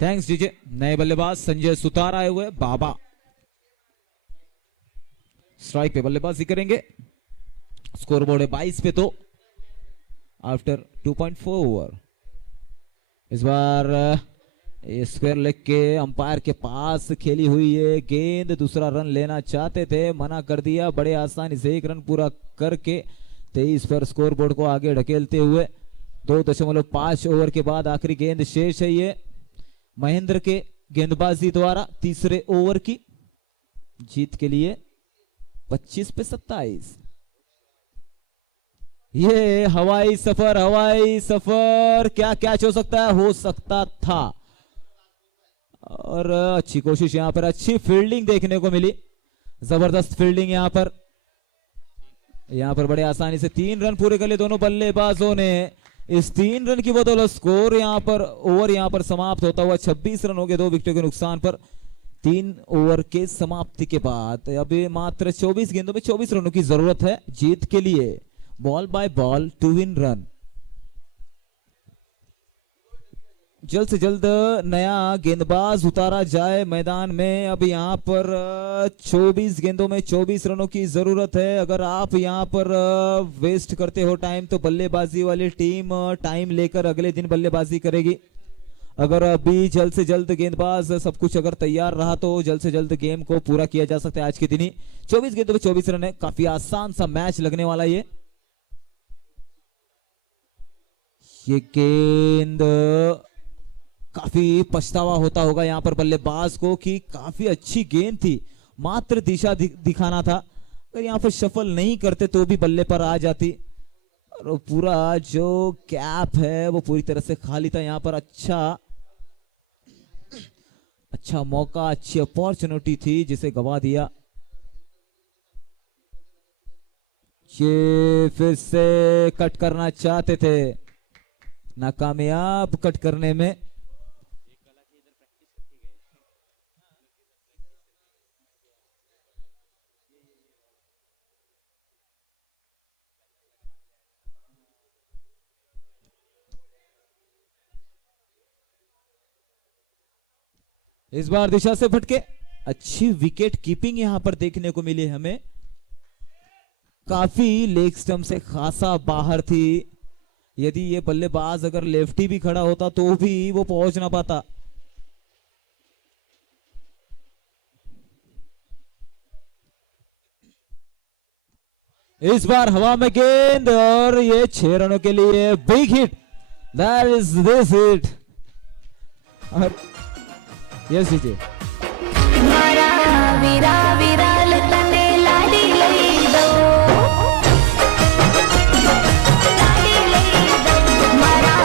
Thanks DJ. नए बल्लेबाज संजय सुतार आए हुए, बाबा स्ट्राइक पे बल्लेबाजी करेंगे। स्कोरबोर्ड है 22 पे तो आफ्टर 2.4 ओवर। इस बार स्क्वायर लेग के अंपायर के पास खेली हुई है गेंद, दूसरा रन लेना चाहते थे, मना कर दिया। बड़े आसानी से 1 रन पूरा करके 23 पर स्कोरबोर्ड को आगे ढकेलते हुए 2.5 ओवर के बाद आखिरी गेंद शेष है। ये महेंद्र के गेंदबाजी द्वारा तीसरे ओवर की जीत के लिए 25 पे 27। ये हवाई सफर क्या कैच हो सकता है, हो सकता था। और अच्छी कोशिश यहां पर, अच्छी फील्डिंग देखने को मिली, जबरदस्त फील्डिंग यहां पर बड़े आसानी से 3 रन पूरे कर लिए दोनों बल्लेबाजों ने। इस 3 रन की बदौलत स्कोर ओवर यहां पर समाप्त होता हुआ 26 रन हो गए 2 विकेटों के नुकसान पर। 3 ओवर के समाप्ति के बाद अब मात्र 24 गेंदों में 24 रनों की जरूरत है जीत के लिए। Ball by ball to win run. जल्द से जल्द नया गेंदबाज उतारा जाए मैदान में। अब यहां पर 24 गेंदों में 24 रनों की जरूरत है। अगर आप यहां पर वेस्ट करते हो टाइम तो बल्लेबाजी वाली टीम टाइम लेकर अगले दिन बल्लेबाजी करेगी। अगर अभी जल्द से जल्द गेंदबाज सब कुछ अगर तैयार रहा तो जल्द से जल्द गेम को पूरा किया जा सकता है आज के दिन ही। 24 गेंदों में 24 रन है, काफी आसान सा मैच लगने वाला ये गेंद काफी पछतावा होता होगा यहाँ पर बल्लेबाज को कि काफी अच्छी गेंद थी, मात्र दिशा दिखाना था। अगर यहाँ पर सफल नहीं करते तो भी बल्ले पर आ जाती। और वो पूरा जो कैप है वो पूरी तरह से खाली था। यहाँ पर अच्छा मौका, अच्छी अपॉर्चुनिटी थी जिसे गवा दिया। ये फिर से कट करना चाहते थे, नाकामयाब कट करने में। इस बार दिशा से भटके, अच्छी विकेट कीपिंग यहां पर देखने को मिली हमें। काफी लेग स्टंप से खासा बाहर थी। यदि ये बल्लेबाज अगर लेफ्टी भी खड़ा होता तो भी वो पहुंच ना पाता। इस बार हवा में गेंद और ये 6 रनों के लिए big hit. That is this hit. और यस जी मारा वीरा विराल तने लाडी लई दो, लाडी लई दो। मारा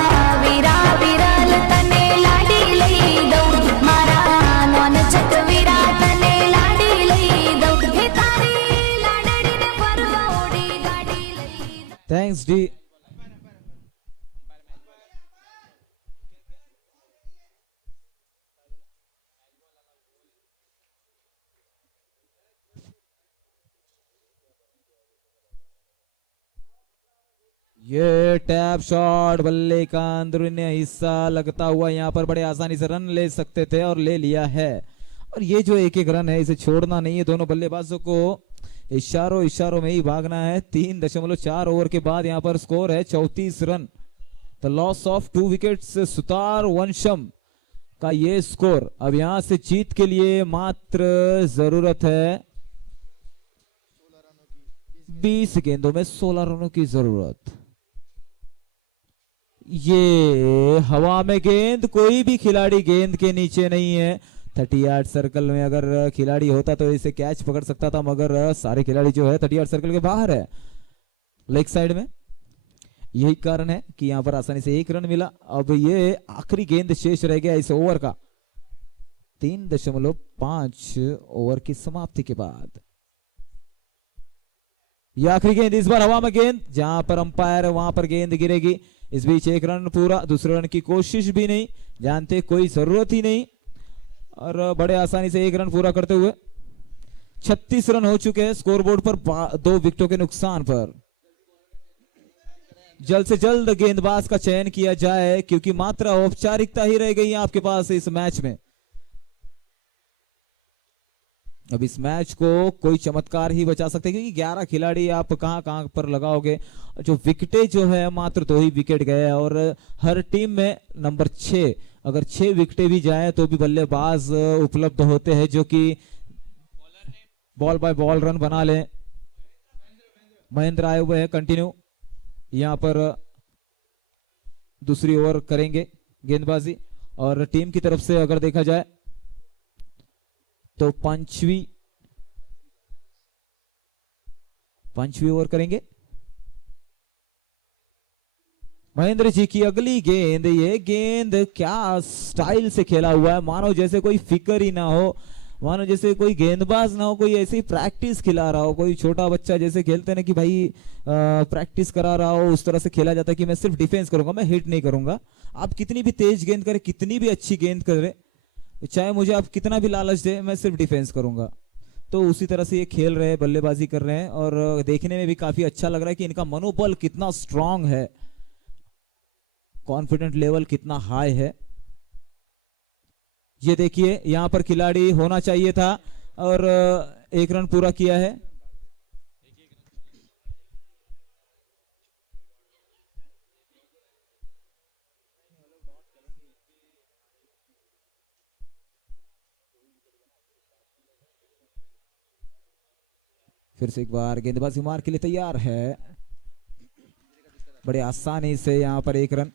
वीरा विराल तने लाडी लई दो, मारा नौन चक वीरा तने लाडी लई दो। हे तारी लाडड़ी ने परवोडी गाडी लई दो। Thanks D. ये टैप शॉट बल्ले का अंदरूनी हिस्सा लगता हुआ यहाँ पर बड़े आसानी से रन ले सकते थे और ले लिया है। और ये जो एक रन है इसे छोड़ना नहीं है। दोनों बल्लेबाजों को इशारों में ही भागना है। 3.4 ओवर के बाद यहाँ पर स्कोर है 34 run. The loss of 2 wickets सुतार वंशम का ये स्कोर। अब यहाँ से जीत के लिए मात्र जरूरत है 20 गेंदों में 16 रनों की जरूरत। ये हवा में गेंद, कोई भी खिलाड़ी गेंद के नीचे नहीं है। 30 यार्ड सर्कल में अगर खिलाड़ी होता तो इसे कैच पकड़ सकता था, मगर सारे खिलाड़ी जो है 30 यार्ड सर्कल के बाहर है, लेग साइड में। यही कारण है कि यहां पर आसानी से 1 रन मिला। अब ये आखिरी गेंद शेष रह गया इस ओवर का, 3.5 ओवर की समाप्ति के बाद। ये आखिरी गेंद, इस बार हवा में गेंद, जहां पर अंपायर वहां पर गेंद गिरेगी। इस बीच 1 रन पूरा, दूसरे रन की कोशिश भी नहीं, जानते कोई जरूरत ही नहीं। और बड़े आसानी से 1 रन पूरा करते हुए 36 रन हो चुके हैं स्कोरबोर्ड पर 2 विकेटों के नुकसान पर। जल्द से जल्द गेंदबाज का चयन किया जाए क्योंकि मात्र औपचारिकता ही रह गई है आपके पास इस मैच में। अब इस मैच को कोई चमत्कार ही बचा सकते हैं क्योंकि 11 खिलाड़ी आप कहां पर लगाओगे। जो विकेटें जो है मात्र 2 ही विकेट गए और हर टीम में नंबर 6, अगर 6 विकेटें भी जाए तो भी बल्लेबाज उपलब्ध होते हैं जो कि बॉल बाय बॉल रन बना लें। महेंद्र आए हुए हैं कंटिन्यू, यहां पर दूसरी ओवर करेंगे गेंदबाजी। और टीम की तरफ से अगर देखा जाए तो पांचवी ओवर करेंगे। महेंद्र जी की अगली गेंद, ये गेंद क्या स्टाइल से खेला हुआ है, मानो जैसे कोई फिक्र ही ना हो, मानो जैसे कोई गेंदबाज ना हो, कोई ऐसी प्रैक्टिस खिला रहा हो, कोई छोटा बच्चा जैसे खेलते ना कि भाई प्रैक्टिस करा रहा हो, उस तरह से खेला जाता है कि मैं सिर्फ डिफेंस करूंगा, मैं हिट नहीं करूंगा। आप कितनी भी तेज गेंद करें, कितनी भी अच्छी गेंद करें, चाहे मुझे आप कितना भी लालच दे, मैं सिर्फ डिफेंस करूंगा। तो उसी तरह से ये खेल रहे हैं, बल्लेबाजी कर रहे हैं और देखने में भी काफी अच्छा लग रहा है कि इनका मनोबल कितना स्ट्रांग है, कॉन्फिडेंट लेवल कितना हाई है। ये देखिए यहां पर खिलाड़ी होना चाहिए था और 1 रन पूरा किया है। फिर से एक बार गेंदबाजी मार के लिए तैयार है, बड़े आसानी से यहां पर 1 रन।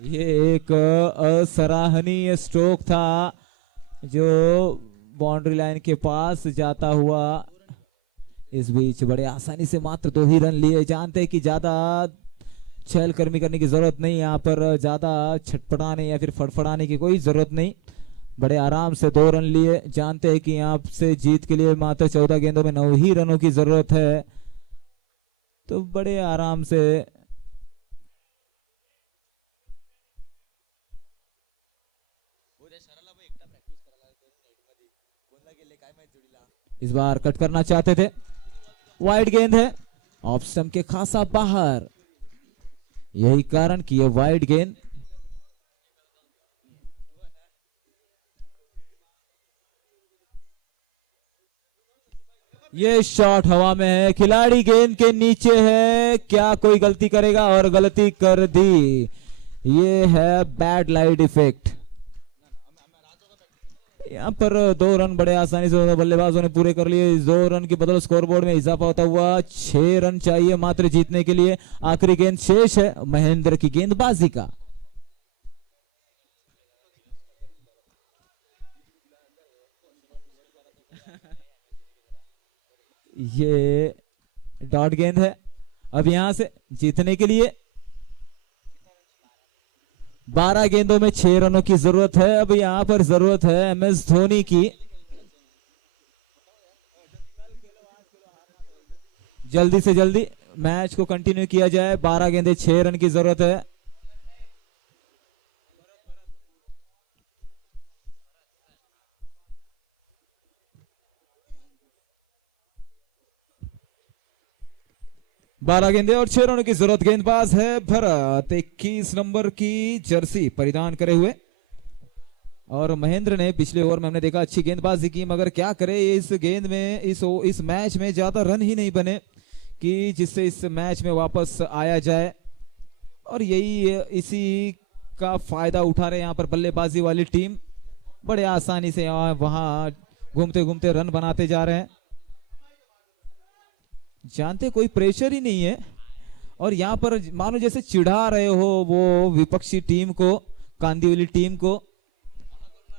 ये एक असराहनीय स्ट्रोक था जो बाउंड्री लाइन के पास जाता हुआ। इस बीच बड़े आसानी से मात्र 2 ही रन लिए। जानते हैं कि ज्यादा चहलकदमी करने की जरूरत नहीं, यहाँ पर ज्यादा छटपटाने या फिर फड़फड़ाने की कोई जरूरत नहीं। बड़े आराम से 2 रन लिए। जानते हैं कि यहाँ से जीत के लिए मात्र 14 गेंदों में 9 ही रनों की जरूरत है, तो बड़े आराम से इस बार कट करना चाहते थे। वाइड गेंद है, ऑफ स्टंप के खासा बाहर, यही कारण कि यह वाइड गेंद। ये शॉट हवा में है, खिलाड़ी गेंद के नीचे है, क्या कोई गलती करेगा और गलती कर दी। ये है बैड लाइट इफेक्ट। यहाँ पर 2 रन बड़े आसानी से बल्लेबाजों ने पूरे कर लिए। 2 रन के बदल स्कोरबोर्ड में इजाफा होता हुआ 6 रन चाहिए मात्र जीतने के लिए। आखिरी गेंद शेष है महेंद्र की गेंदबाजी का। ये डॉट गेंद है। अब यहां से जीतने के लिए 12 गेंदों में 6 रनों की जरूरत है। अब यहां पर जरूरत है MS धोनी की। जल्दी से जल्दी मैच को कंटिन्यू किया जाए। 12 गेंदे 6 रन की जरूरत है। बारह गेंदे और 6 रनों की जरूरत। गेंदबाज है भरत, 21 नंबर की जर्सी परिधान करे हुए। और महेंद्र ने पिछले ओवर में हमने देखा अच्छी गेंदबाजी की, मगर क्या करे इस गेंद में इस मैच में ज्यादा रन ही नहीं बने कि जिससे इस मैच में वापस आया जाए। और यही इसी का फायदा उठा रहे यहाँ पर बल्लेबाजी वाली टीम। बड़े आसानी से वहां घूमते घूमते रन बनाते जा रहे हैं। जानते कोई प्रेशर ही नहीं है, और यहाँ पर मानो जैसे चिढ़ा रहे हो वो विपक्षी टीम को, कांदिवली टीम को,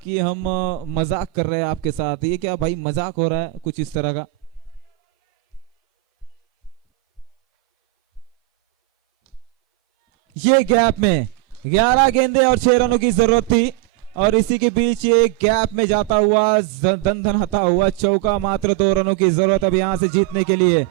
कि हम मजाक कर रहे हैं आपके साथ। ये क्या भाई मजाक हो रहा है, कुछ इस तरह का। ये गैप में 11 गेंदे और 6 रनों की जरूरत थी, और इसी के बीच ये गैप में जाता हुआ दन दन हता हुआ चौका। मात्र 2 रनों की जरूरत अब यहां से जीतने के लिए।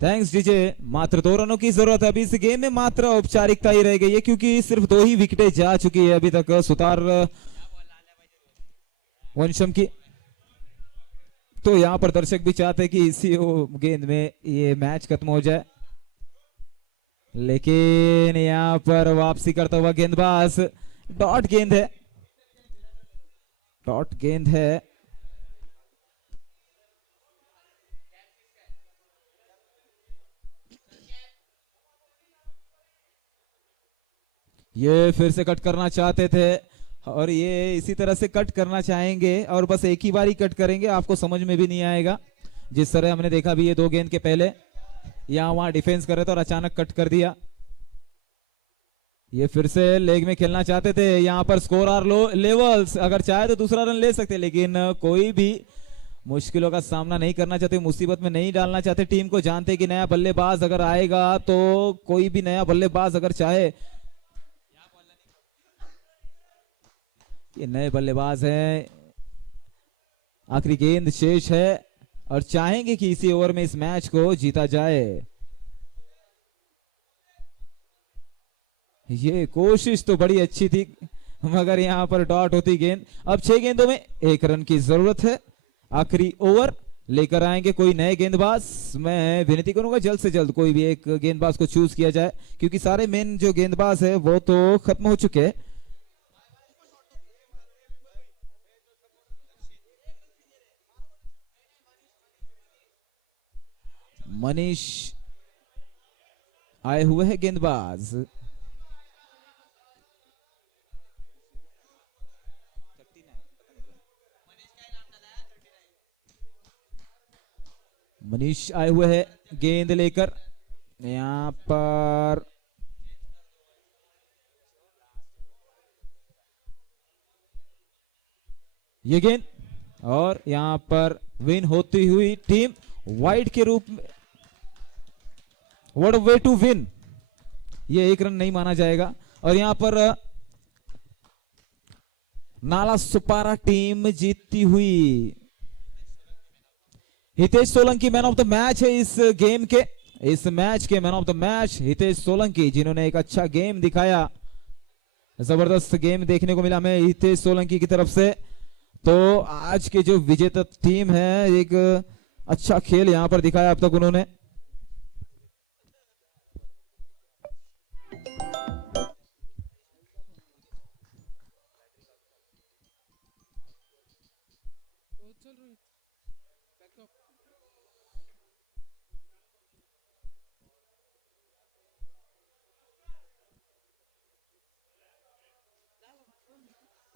Thanks DJ. मात्र 2 रनों की जरूरत है। अभी इस गेम में मात्र औपचारिकता ही रह गई है, क्योंकि सिर्फ 2 ही विकेटें जा चुकी है अभी तक सुतार वंशम की। तो यहां पर दर्शक भी चाहते हैं कि इसी गेंद में ये मैच खत्म हो जाए, लेकिन यहां पर वापसी करता हुआ गेंदबाज। डॉट गेंद है, डॉट गेंद है। ये फिर से कट करना चाहते थे, और ये इसी तरह से कट करना चाहेंगे, और बस एक ही बार ही कट करेंगे, आपको समझ में भी नहीं आएगा। जिस तरह हमने देखा भी ये 2 गेंद के पहले यहां वहां डिफेंस कर रहे थे और अचानक कट कर दिया। ये फिर से लेग में खेलना चाहते थे। यहां पर स्कोर आर लो लेवल्स, अगर चाहे तो दूसरा रन ले सकते, लेकिन कोई भी मुश्किलों का सामना नहीं करना चाहते, मुसीबत में नहीं डालना चाहते टीम को। जानते कि नया बल्लेबाज अगर आएगा तो कोई भी नया बल्लेबाज अगर चाहे, ये नए बल्लेबाज हैं, आखिरी गेंद शेष है और चाहेंगे कि इसी ओवर में इस मैच को जीता जाए। ये कोशिश तो बड़ी अच्छी थी, मगर यहां पर डॉट होती गेंद। अब 6 गेंदों में 1 रन की जरूरत है। आखिरी ओवर लेकर आएंगे कोई नए गेंदबाज। मैं विनती करूंगा जल्द से जल्द कोई भी एक गेंदबाज को चूज किया जाए, क्योंकि सारे मेन जो गेंदबाज है वो तो खत्म हो चुके हैं। मनीष आए हुए हैं गेंदबाज। मनीष आए हुए हैं गेंद लेकर। यहां पर ये गेंद और यहां पर विन होती हुई टीम वाइड के रूप में। What a way to win, ये 1 रन नहीं माना जाएगा। और यहां पर नाला सुपारा टीम जीतती हुई। Hitesh Solanki man of the match है इस गेम के, इस मैच के man of the match Hitesh Solanki, जिन्होंने एक अच्छा गेम दिखाया। जबरदस्त गेम देखने को मिला हमें हितेश सोलंकी की तरफ से। तो आज के जो विजेता टीम है, एक अच्छा खेल यहां पर दिखाया अब तक उन्होंने।